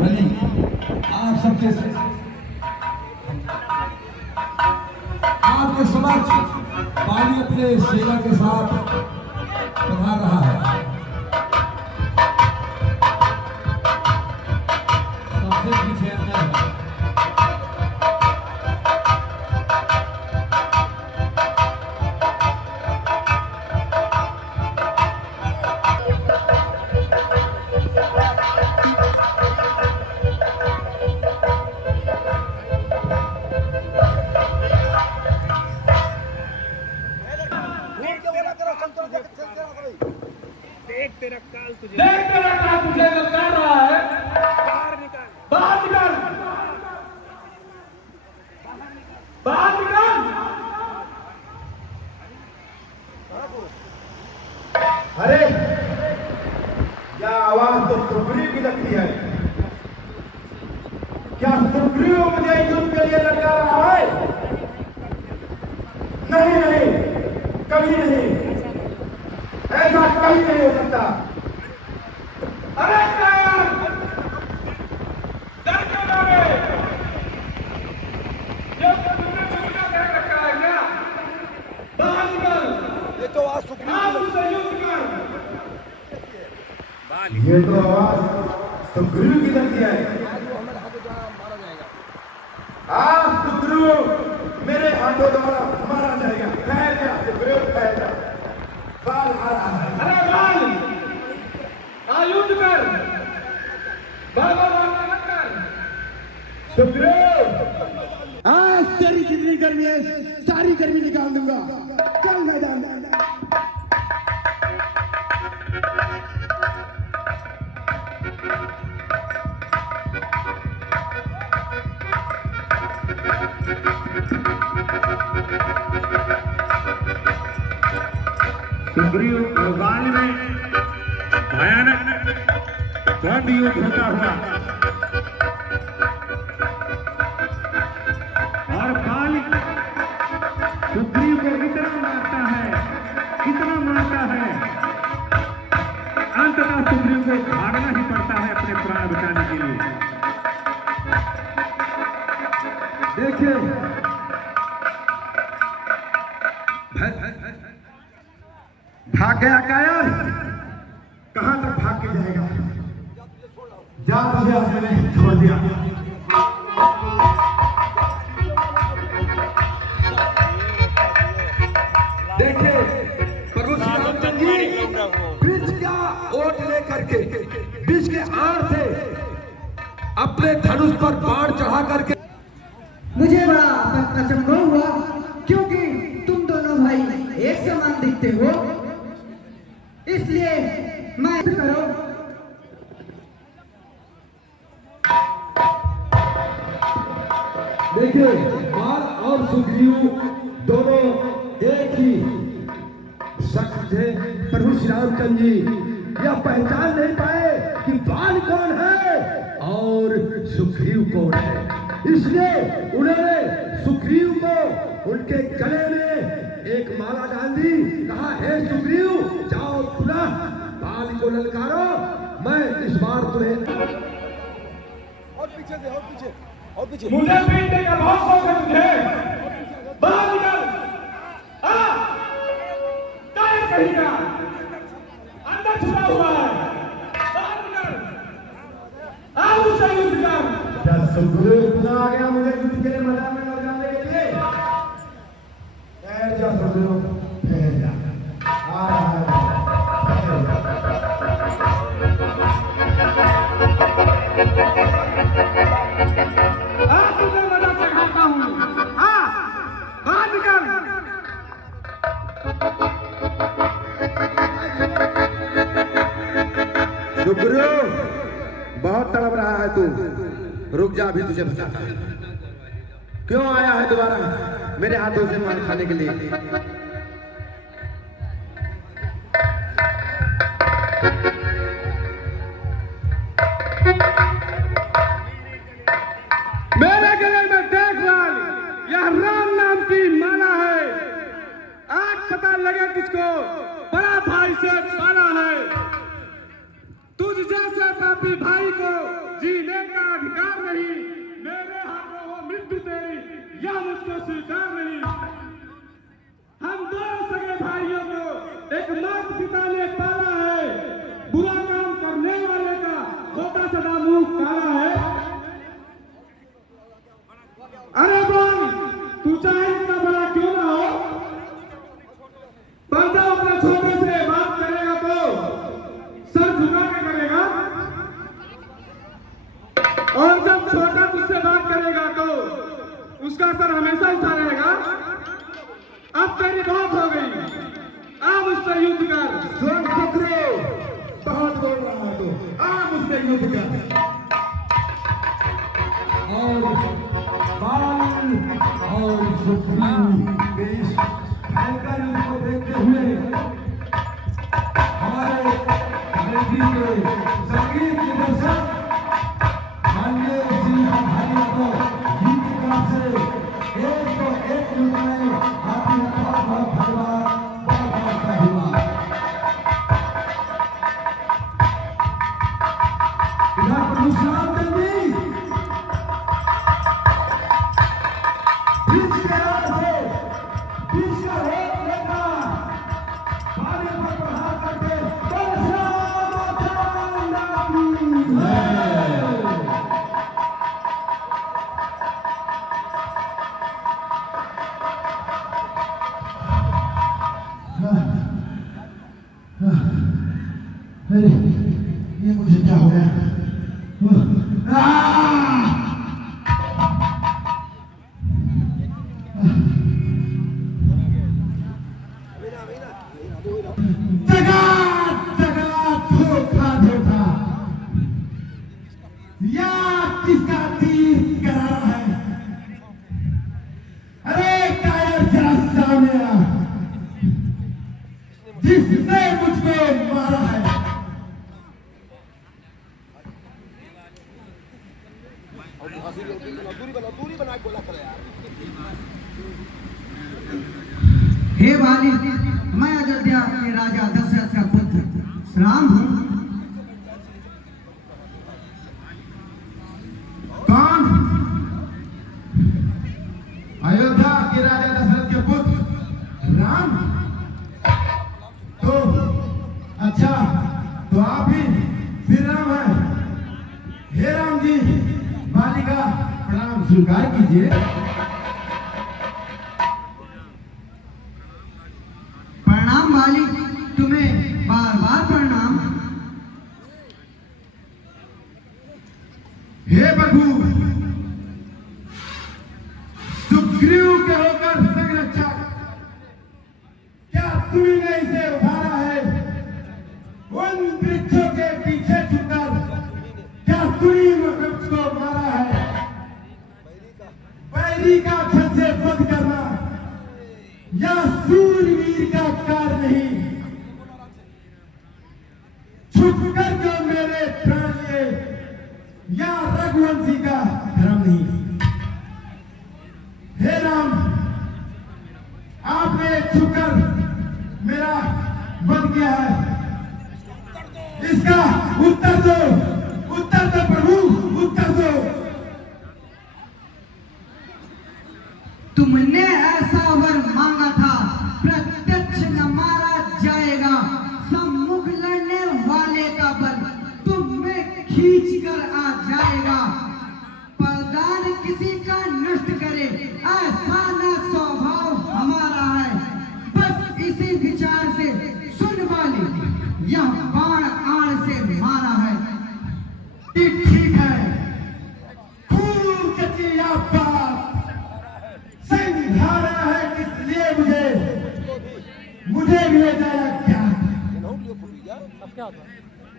बनी आप सबके से आपके समक्ष पानी अपने सेना के साथ पधार रहा है। सबसे पीछे अंदर है। देख तेरा काल तुझे ललकार रहा है। बाहर निकाल, बाहर निकाल, बाहर निकाल। अरे क्या आवाज तो सुग्रीव की लगती है। क्या सुग्रीव मुझे युद्ध के लिए लड़का रहा है? नहीं नहीं, कभी नहीं, ऐसा कभी नहीं हो सकता। अरे डर क्यों मारे? ये तुमने झूठा कह रखा है क्या? बाहर निकल। ये तो आवाज सुग्रीव उससे युद्ध कर। ये तो आवाज सुग्रीव की लगती है। आज सुग्रीव मेरे हाथों द्वारा मारा जाएगा। ठहर जा सुग्रीव, ठहर जा। बाल आ रहा है। अरे बाल युद्ध कर। बाल मत कर। सुग्रीव, आज तेरी जितनी गर्मी है सारी गर्मी निकाल दूंगा। चल मैदान में। सुग्रीव गोगाल में भयानक द्वंद युद्ध होता हुआ और बाल सुग्रीव को इतना मारता है अंततः सुग्रीव को भागना ही पड़ता है अपने प्राण बचाने के लिए। देखिए भाग गया कायर। कहां तक भाग के जाएगा? जा तुझे आज मैंने छोड़ दिया। देखिए प्रभु श्री रामचंद्र जी बीच का ओट लेकर के बीच के आड़ से अपने धनुष पर बाण चढ़ा करके मुझे बड़ा अचंभा हुआ क्योंकि तुम दोनों भाई एक समान दिखते हो, इसलिए मैं करो। देखिए बाल और सुग्रीव दोनों एक ही शख्स थे। प्रभु श्री रामचंद्र जी यह पहचान नहीं पाए कि बाल कौन है और सुग्रीव कौन है, इसलिए उन्होंने सुग्रीव को उनके गले में एक माला डाल दी। कहा हे सुग्रीव जाओ पुनः बाल को ललकारो, मैं इस बार तुम्हें। और पीछे से और पीछे और पीछे। मुझे पीटने का बहुत शौक है तुझे। बाहर निकल। टायर कहीं का अंदर छुपा हुआ है। बाहर निकल। उससे युद्ध कर। क्या सुग्रीव इतना आ गया मुझे युद्ध के लिए मैदान में लड़ जाने के लिए? ठहर जा सुग्रीव, ठहर जा। आ रहा है। तुझे मजा चखाता हूँ। बाहर निकल। सुग्रीव बहुत तड़प रहा है तू, रुक जा अभी तुझे बताता हूं। क्यों आया है दोबारा मेरे हाथों से मार खाने के लिए? मेरे गले में देख लाल, यह राम नाम की माला है। आज पता लगे तुझको बड़ा भाई से पाला है। तुझ जैसे पापी भाई को जीने का और जब छोटा तुझसे बात करेगा तो उसका असर हमेशा उठा रहेगा। अब तेरी बहुत हो गई, अब उससे युद्ध कर। सुन सुग्रीव, बहुत बोल रहा है तो आप उससे युद्ध कर। और बाल और सुग्रीव के इस भयंकर युद्ध को देखते हुए हमारे कमेटी के संगीत निदेशक माननीय श्री भाई जी की तरफ से 101 रुपए आपकी बहुत बहुत धन्यवाद, बहुत बहुत धन्यवाद। इधर परशुराम जी बीच के राह से बीच का एक लेकर बारी पर प्रहार करके परशुराम अरे ये मुझे क्या हो गया? जगा जगा धोखा धोखा, या किसका तीर करारा है? अरे कायर जरा सामने आ, जिसने मुझको मारा है। हे बाली, मैं अयोध्या के राजा दशरथ का पुत्र राम हूँ। कौन? अयोध्या के राजा दशरथ के पुत्र राम? तो अच्छा, तो आप ही श्री राम हैं। हे राम जी, बाली का प्रणाम स्वीकार कीजिए। प्रणाम बाली, तुम्हें बार बार प्रणाम। हे प्रभु, सुग्रीव के होकर संरक्षक, क्या तुमने इसे उठाया है? उन वृक्षों के पीछे छुपकर क्या तुमने वृक्ष को मारा है? बैरी का छत से वध करना या सूरवीर का कार्य नहीं। छुपकर जो मेरे प्राण लिए या रघुवंशी का धर्म नहीं। हे राम, आपने छुपकर मेरा वध किया है, इसका उत्तर दो, उत्तर दो प्रभु, उत्तर दो। तुमने ऐसा वर मांगा था, प्रत्यक्ष न मारा जाएगा। सम्मुख लड़ने वाले का बल तुम में खींच कर आ जाएगा। प्रदान किसी का नष्ट करे, ऐसा न स्वभाव हमारा है। बस इसी विचार से सुन वाली, यह बाण आड़ से मारा है। ठीक है, खूब कच्ची आप बात संघारा है, इसलिए मुझे भेजा क्या?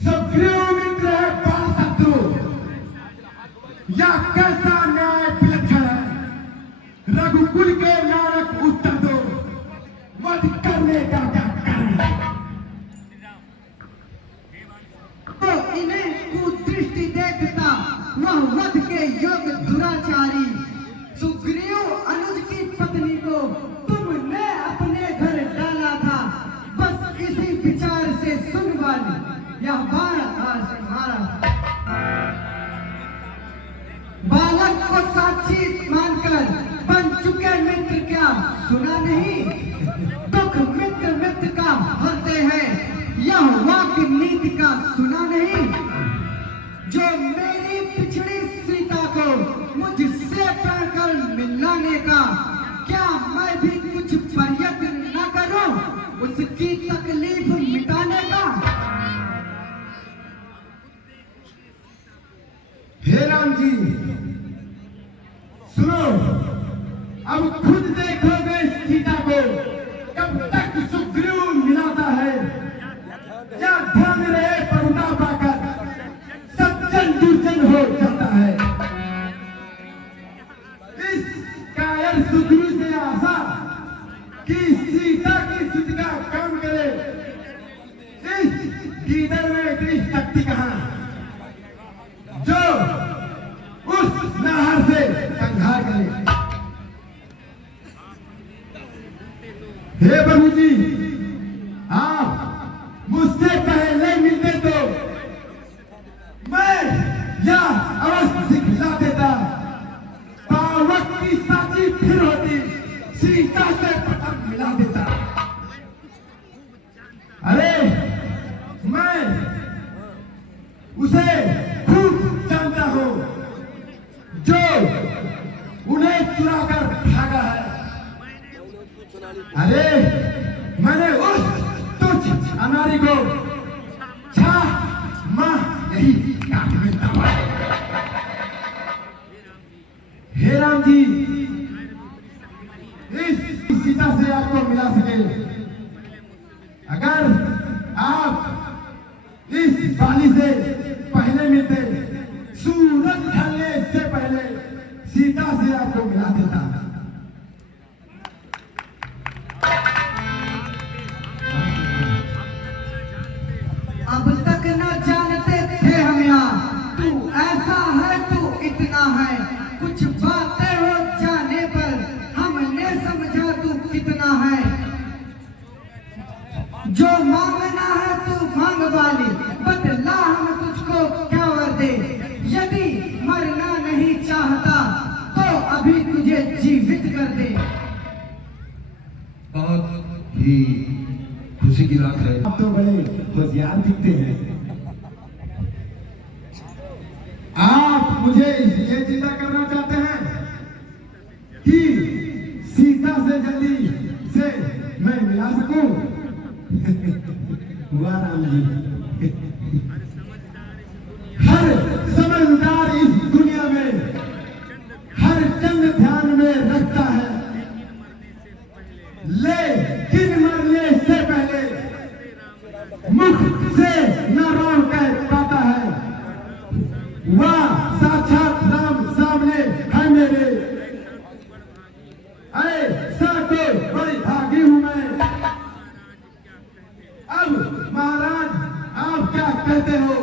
सुग्रीव मित्र है बाल शत्रु, या कैसा न्याय विलक्षण है? रघुकुल के नायक उत्तर दो, वध करने का क्या कारण है? तो इन्हें कुदृष्टि देखता वह वध के योग्य दुराचारी सुग्रीव अनुज की पत्नी को तुमने अपने घर डाला था। बस इसी विचार से सुन वाली, यह बाण आज मारा। बालक को साक्षी मानकर बन चुके मित्र क्या सुना नहीं? दुख मित्र मित्र का हरते हैं, यह वाक्य नीति का सुना नहीं? जो मेरी पिछड़ी सीता को मुझसे पढ़कर मिलाने का, क्या मैं भी कुछ प्रयत्न न करूं उसकी तकलीफ मिटाने का? हे राम जी सुनो, अब खुद देखोगे सीता को कब तक सुग्रीव मिलाता है, या ध्यान रहे परुता पाकर सज्जन दुर्जन हो जाता है। इस कायर सुग्रीव से आशा कि सीता की सुध का काम करे, इस गीदड़ में इतनी शक्ति कहां जो उस नहर से संहार करे। हे प्रभु जी, आप मुझसे पहले मिलते तो मैं यह अवश्य दिखला देता, पावक की साची फिर होती, सीता से पटक मिला देता। अरे मैं उसे खूब जानता हूं जो उन्हें चुराकर भागा है। अरे मैंने उस तुच्छ अनारी को 6 माह यही काट में दबाया। हे राम जी, इस सीता से आपको मिला सके, अगर आप इस बाली से पहले मिलते, सूरज ढलने से पहले सीता से आपको मिला देता। अब तक न जानते थे हम यहाँ, तू ऐसा है तू इतना है, कुछ बातें हो जाने पर हमने समझा तू कितना है। जो मांगना है तू मांग वाली, बदला हम तुझको क्या वर दे, यदि मरना नहीं चाहता तो अभी तुझे जीवित कर दे। बहुत ही खुशी की बात है, आप तो बड़े होशियार दिखते हैं। आप मुझे ये चिंता करना चाहते हैं कि सीता से जल्दी से मैं मिला सकूं। वाह राम जी, हर समझदार इस दुनिया में हर चंद ध्यान में रखता है, लेकिन मरने से पहले मुख से न राम कह पाता है। वह साक्षात राम सामने है मेरे, ऐसा तो बड़ी भागी हूं मैं। अब महाराज आप क्या कहते हो,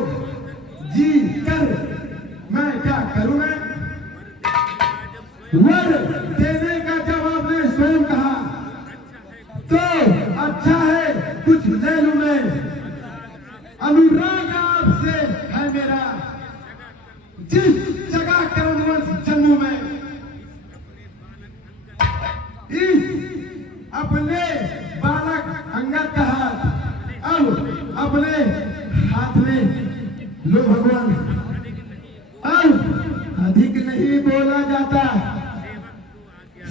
जी कर मैं क्या करूं मैं? वर देने का जब आपने स्वयं कहा तो अच्छा है कुछ ले लूं मैं। अनुराग आपसे है मेरा, जिस जगह कर्मवंश जन्मू में, इस अपने बालक अंगद का हाथ अब अपने हाथ में लो भगवान। अब अधिक नहीं बोला जाता,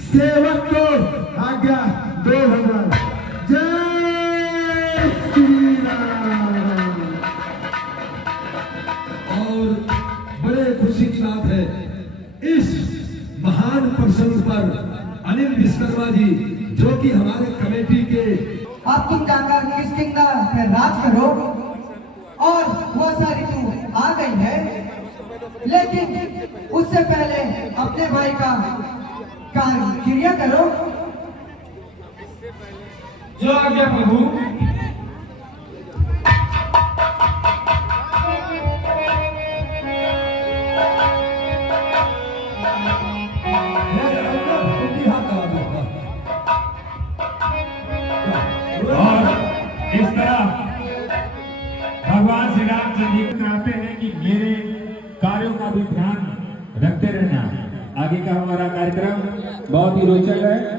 सेवक को आज्ञा दो भगवान। जय श्री राम। और बड़े खुशी की बात है, इस महान प्रसंग पर अनिल विश्वकर्मा जी जो कि हमारे कमेटी के, अब तुम जाकर किष्किंधा में राज करो, और वो सारी तू आ गई है, लेकिन उससे पहले अपने भाई का कार्य क्रिया करो। जो आज्ञा प्रभु। और इस तरह भगवान श्री रामचंद्र जी कहते हैं कि मेरे कार्यों का भी ध्यान रखते रहना। आगे का हमारा कार्यक्रम बहुत ही रोचक है।